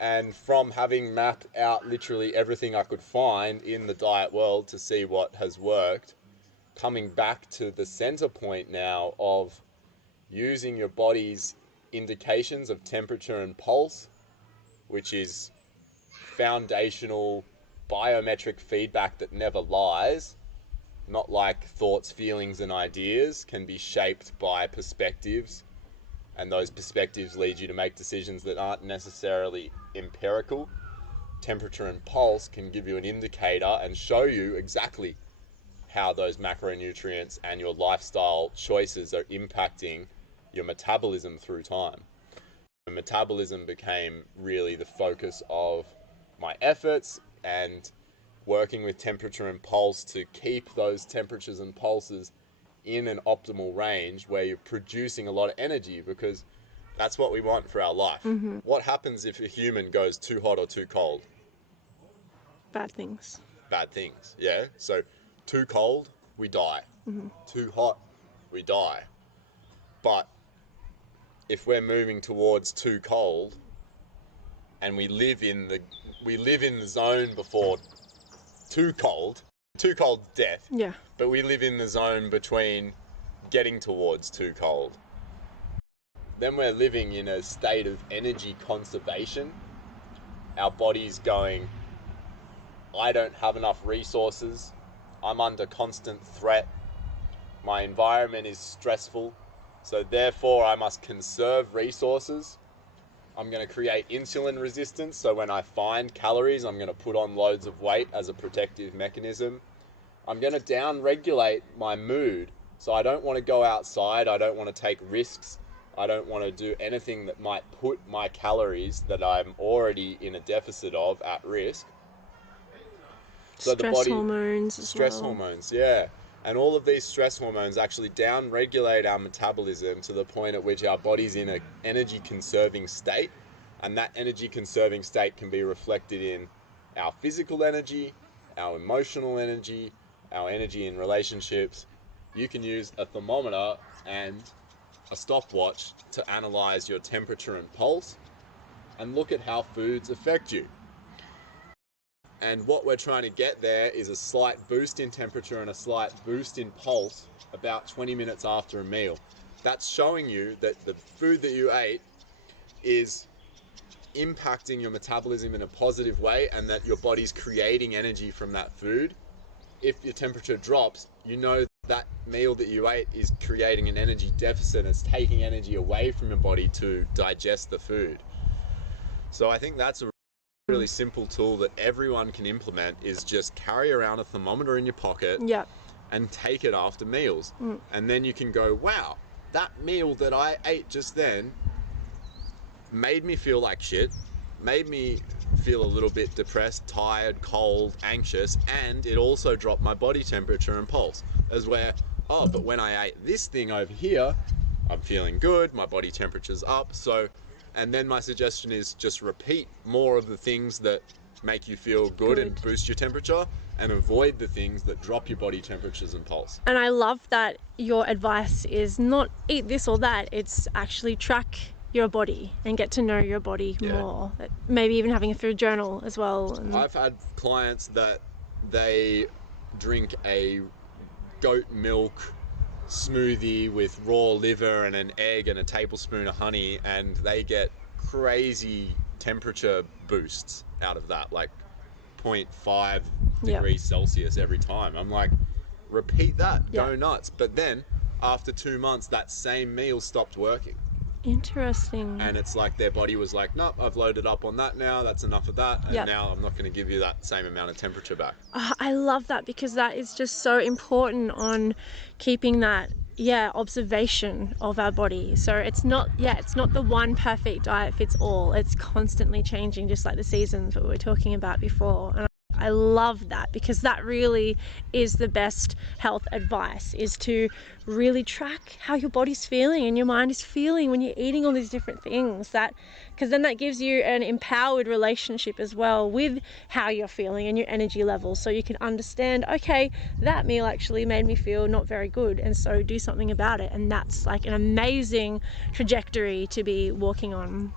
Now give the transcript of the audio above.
And from having mapped out literally everything I could find in the diet world to see what has worked, coming back to the center point now of using your body's indications of temperature and pulse, which is foundational biometric feedback that never lies, not like thoughts, feelings, and ideas, can be shaped by perspectives, and those perspectives lead you to make decisions that aren't necessarily empirical. Temperature and pulse can give you an indicator and show you exactly how those macronutrients and your lifestyle choices are impacting your metabolism through time. Metabolism became really the focus of my efforts, and working with temperature and pulse to keep those temperatures and pulses in an optimal range where you're producing a lot of energy, because that's what we want for our life. Mm-hmm. What happens if a human goes too hot or too cold? Bad things. Bad things, yeah? So too cold, we die. Mm-hmm. Too hot, we die. But if we're moving towards too cold and we live in the zone before too cold death. Yeah. But we live in the zone between getting towards too cold. Then we're living in a state of energy conservation. Our body's going, I don't have enough resources. I'm under constant threat. My environment is stressful. So therefore I must conserve resources. I'm going to create insulin resistance. So when I find calories, I'm going to put on loads of weight as a protective mechanism. I'm going to down-regulate my mood. So I don't want to go outside. I don't want to take risks. I don't want to do anything that might put my calories that I'm already in a deficit of at risk. So stress the body, hormones as stress well. hormones, yeah. And all of these stress hormones actually down-regulate our metabolism to the point at which our body's in an energy-conserving state. And that energy-conserving state can be reflected in our physical energy, our emotional energy, our energy in relationships. You can use a thermometer and a stopwatch to analyze your temperature and pulse and look at how foods affect you. And what we're trying to get there is a slight boost in temperature and a slight boost in pulse about 20 minutes after a meal. That's showing you that the food that you ate is impacting your metabolism in a positive way and that your body's creating energy from that food. If your temperature drops, you know that meal that you ate is creating an energy deficit. It's taking energy away from your body to digest the food. So I think that's a really simple tool that everyone can implement, is just carry around a thermometer in your pocket. Yeah. And take it after meals. And then you can go, wow, that meal that I ate just then made me feel like shit, made me feel a little bit depressed, tired, cold, anxious, and it also dropped my body temperature and pulse. As where, oh, but when I ate this thing over here, I'm feeling good, my body temperature's up. So, and then my suggestion is just repeat more of the things that make you feel good and boost your temperature, and avoid the things that drop your body temperatures and pulse. And I love that your advice is not eat this or that, it's actually track your body and get to know your body more. Maybe even having a food journal as well. And I've had clients that they drink a goat milk smoothie with raw liver and an egg and a tablespoon of honey, and they get crazy temperature boosts out of that, like 0.5 degrees Celsius every time. I'm like, repeat that, go nuts. But then after 2 months, that same meal stopped working. Interesting. And it's like their body was like, nope, I've loaded up on that now, that's enough of that, and now I'm not going to give you that same amount of temperature back. I love that, because that is just so important on keeping that observation of our body. So it's not the one perfect diet fits all. It's constantly changing, just like the seasons that we were talking about before. And I love that, because that really is the best health advice, is to really track how your body's feeling and your mind is feeling when you're eating all these different things. Because then that gives you an empowered relationship as well with how you're feeling and your energy levels, so you can understand, okay, that meal actually made me feel not very good, and so do something about it. And that's like an amazing trajectory to be walking on.